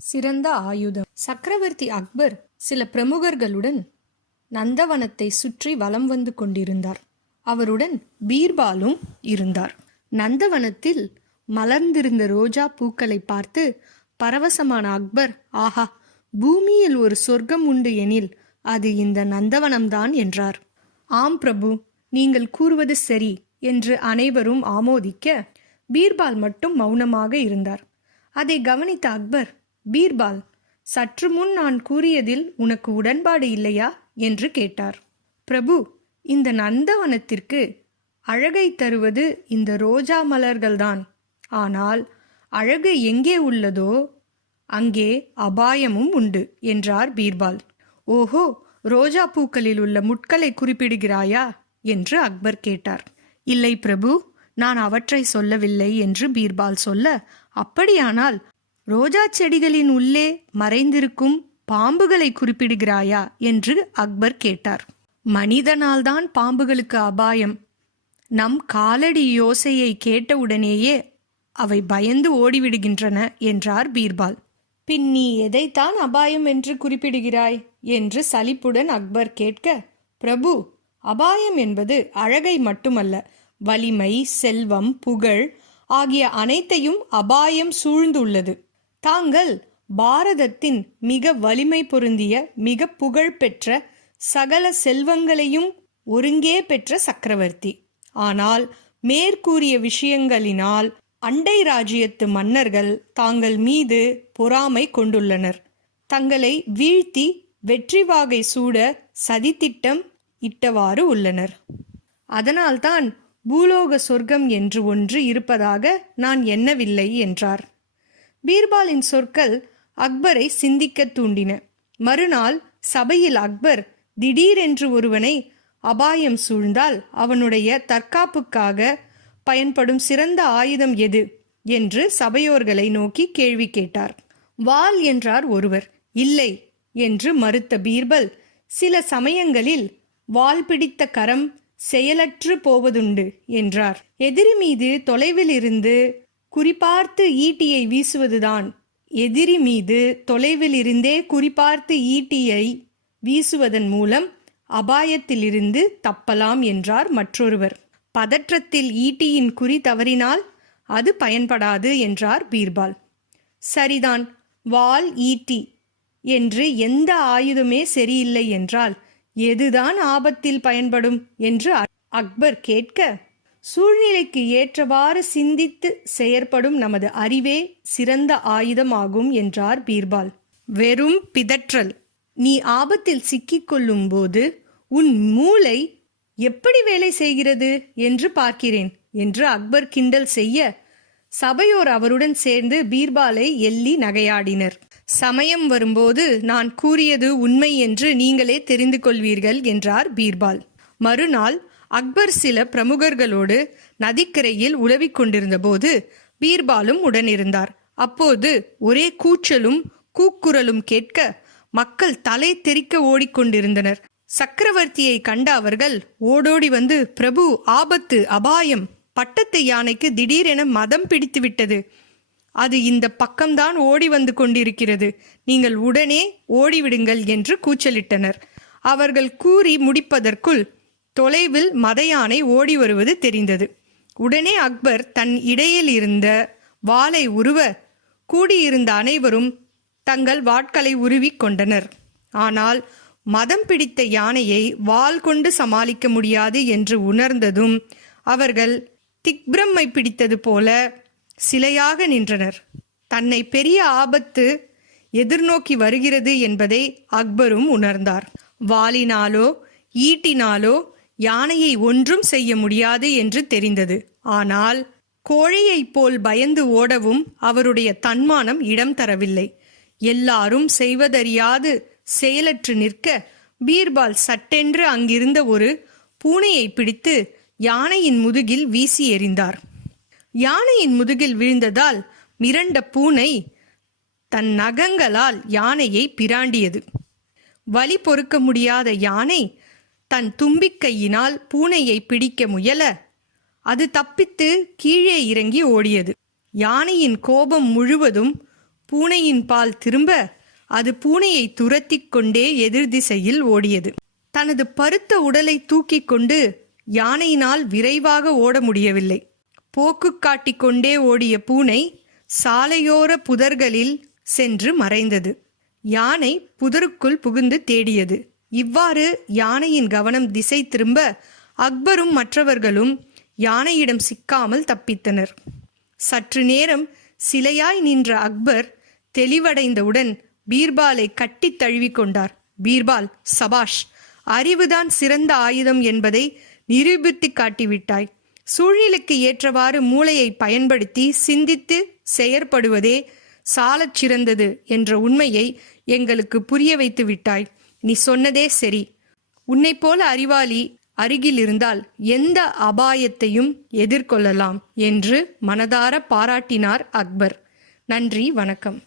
சிறந்த ஆயுதம். சக்கரவர்த்தி அக்பர் சில பிரமுகர்களுடன் நந்தவனத்தை சுற்றி வலம் வந்து கொண்டிருந்தார். அவருடன் பீர்பாலும் இருந்தார். நந்தவனத்தில் மலர்ந்திருந்த ரோஜா பூக்களை பார்த்து பரவசமான அக்பர் ஆஹா பூமியில் ஒரு சொர்க்கம் உண்டு எனில் அது இந்த நந்தவனம்தான் என்றார். ஆம் பிரபு நீங்கள் கூறுவது சரி என்று அனைவரும் ஆமோதிக்க பீர்பால் மட்டும் மௌனமாக இருந்தார். அதை கவனித்த அக்பர் பீர்பால் சற்று முன் நான் கூறியதில் உனக்கு உடன்பாடு இல்லையா? என்று கேட்டார். பிரபு இந்த நந்தவனத்திற்கு அழகை தருவது இந்த ரோஜா மலர்கள்தான். ஆனால் அழகு எங்கே உள்ளதோ அங்கே அபாயமும் உண்டு என்றார் பீர்பால். ஓஹோ ரோஜா பூக்களில் உள்ள முட்களை குறிப்பிடுகிறாயா? என்று அக்பர் கேட்டார். இல்லை பிரபு நான் அவற்றை சொல்லவில்லை என்று பீர்பால் சொல்ல அப்படியானால் ரோஜா செடிகளின் உள்ளே மறைந்திருக்கும் பாம்புகளை குறிப்பிடுகிறாயா என்று அக்பர் கேட்டார். மனிதனால்தான் பாம்புகளுக்கு அபாயம். நம் காலடி யோசையை கேட்டவுடனேயே அவை பயந்து ஓடிவிடுகின்றன என்றார் பீர்பால். பின் நீ எதைத்தான் அபாயம் என்று குறிப்பிடுகிறாய் என்று சலிப்புடன் அக்பர் கேட்க பிரபு அபாயம் என்பது அழகை மட்டுமல்ல. வலிமை செல்வம் புகழ் ஆகிய அனைத்தையும் அபாயம் சூழ்ந்துள்ளது. தாங்கள் பாரதத்தின் மிக வலிமை பொருந்திய மிக புகழ்பெற்ற சகல செல்வங்களையும் ஒருங்கே பெற்ற சக்கரவர்த்தி. ஆனால் மேற்கூறிய விஷயங்களினால் அண்டை ராஜ்யத்து மன்னர்கள் தாங்கள் மீது பொறாமை கொண்டுள்ளனர். தங்களை வீழ்த்தி வெற்றி வாகை சூட சதித்திட்டம் இட்டவாறு உள்ளனர். அதனால்தான் பூலோக சொர்க்கம் என்று ஒன்று இருப்பதாக நான் எண்ணவில்லை என்றார். பீர்பாலின் சொற்கள் அக்பரை சிந்திக்கத் தூண்டின. மறுநாள் சபையில் அக்பர் திடீரென்று ஒருவனை அபாயம் சூழ்ந்தால் அவனுடைய தற்காப்புக்காக பயன்படும் சிறந்த ஆயுதம் எது? என்று சபையோர்களை நோக்கி கேள்வி கேட்டார். வாள் என்றார் ஒருவர். இல்லை என்று மறுத்த பீர்பல் சில சமயங்களில் வாள் பிடித்த கரம் செயலற்று போவதுண்டு என்றார். எதிரி மீது தொலைவில் இருந்து குறிப்பார்த்து ஈட்டியை வீசுவதுதான். எதிரி மீது தொலைவில் இருந்தே குறிபார்த்து ஈட்டியை வீசுவதன் மூலம் அபாயத்திலிருந்து தப்பலாம் என்றார் மற்றொருவர். பதற்றத்தில் ஈட்டியின் குறி தவறினால் அது பயன்படாது என்றார் பீர்பால். சரிதான் வால் ஈட்டி என்று எந்த ஆயுதமே சரியில்லை என்றால் எதுதான் ஆபத்தில் பயன்படும் என்று அக்பர் கேட்க சூழ்நிலைக்கு ஏற்றவாறு சிந்தித்து செயற்படும் நமது அறிவே சிறந்த ஆயுதமாகும் என்றார் பீர்பால். வெறும் பிதற்றல். நீ ஆபத்தில் சிக்கிக்கொள்ளும் போது உன் மூளை எப்படி வேலை செய்கிறது என்று பார்க்கிறேன் என்று அக்பர் கிண்டல் செய்ய சபையோர் அவருடன் சேர்ந்து பீர்பாலை எள்ளி நகையாடினர். சமயம் வரும்போது நான் கூறியது உண்மை என்று நீங்களே தெரிந்து கொள்வீர்கள் என்றார் பீர்பால். மறுநாள் அக்பர் சில பிரமுகர்களோடு நதிக்கரையில் உழவிக் கொண்டிருந்தபோது பீர்பாலும் உடனிருந்தார். அப்போது ஒரே கூச்சலும் கூக்குரலும் கேட்க மக்கள் தலை தெறிக்க ஓடிக்கொண்டிருந்தனர். சக்கரவர்த்தியை கண்ட அவர்கள் ஓடோடி வந்து பிரபு ஆபத்து அபாயம் பட்டத்து யானைக்கு திடீரென மதம் பிடித்து விட்டது. அது இந்த பக்கம்தான் ஓடி வந்து கொண்டிருக்கிறது. நீங்கள் உடனே ஓடிவிடுங்கள் என்று கூச்சலிட்டனர். அவர்கள் கூறி முடிப்பதற்குள் தொலைவில் மத யானை ஓடி வருவது தெரிந்தது. உடனே அக்பர் தன் இடையில் இருந்த வாளை உருவ கூடியிருந்த அனைவரும் தங்கள் வாட்களை உருவிக் கொண்டனர். ஆனால் மதம் பிடித்த யானையை வாள் கொண்டு சமாளிக்க முடியாது என்று உணர்ந்ததும் அவர்கள் திக்பிரம்மை பிடித்தது போல சிலையாக நின்றனர். தன்னை பெரிய ஆபத்து எதிர்நோக்கி வருகிறது என்பதை அக்பரும் உணர்ந்தார். வாளினாலோ ஈட்டினாலோ யானையை ஒன்றும் செய்ய முடியாது என்று தெரிந்தது. ஆனால் கோழையைப் போல் பயந்து ஓடவும் அவருடைய தன்மானம் இடம் தரவில்லை. எல்லாரும் செய்வதறியாது செயலற்று நிற்க பீர்பால் சட்டென்று அங்கிருந்த ஒரு பூனையை பிடித்து யானையின் முதுகில் வீசி எறிந்தார். யானையின் முதுகில் விழுந்ததால் மிரண்ட பூனை தன் நகங்களால் யானையை பிராண்டியது. வலி பொறுக்க முடியாத யானை தன் தும்பிக்கையினால் பூனையை பிடிக்க முயல. அது தப்பித்து கீழே இறங்கி ஓடியது. யானையின் கோபம் முழுவதும் பூனையின் பால் திரும்ப அது பூனையை துரத்தி கொண்டே எதிர் திசையில் ஓடியது. தனது பருத்த உடலை தூக்கிக் கொண்டு யானையினால் விரைவாக ஓட முடியவில்லை. போக்கு காட்டிக் கொண்டே ஓடிய பூனை சாலையோர புதர்களில் சென்று மறைந்தது. யானை புதருக்குள் புகுந்து தேடியது. இவ்வாறு யானையின் கவனம் திசை திரும்ப அக்பரும் மற்றவர்களும் யானையிடம் சிக்காமல் தப்பித்தனர். சற்று நேரம் சிலையாய் நின்ற அக்பர் தெளிவடைந்தவுடன் பீர்பாலை கட்டித் தழுவிக்கொண்டார் பீர்பால் சபாஷ் அறிவுதான் சிறந்த ஆயுதம் என்பதை நிரூபித்து காட்டிவிட்டாய். சூழ்நிலைக்கு ஏற்றவாறு மூளையை பயன்படுத்தி சிந்தித்து செயற்படுவதே சாலச் சிறந்தது என்ற உண்மையை எங்களுக்கு புரிய வைத்து விட்டாய். நீ சொன்னதே சரி. உன்னை போல அறிவாளி அருகில் இருந்தால் எந்த அபாயத்தையும் எதிர்கொள்ளலாம் என்று மனதார பாராட்டினார் அக்பர். நன்றி வணக்கம்.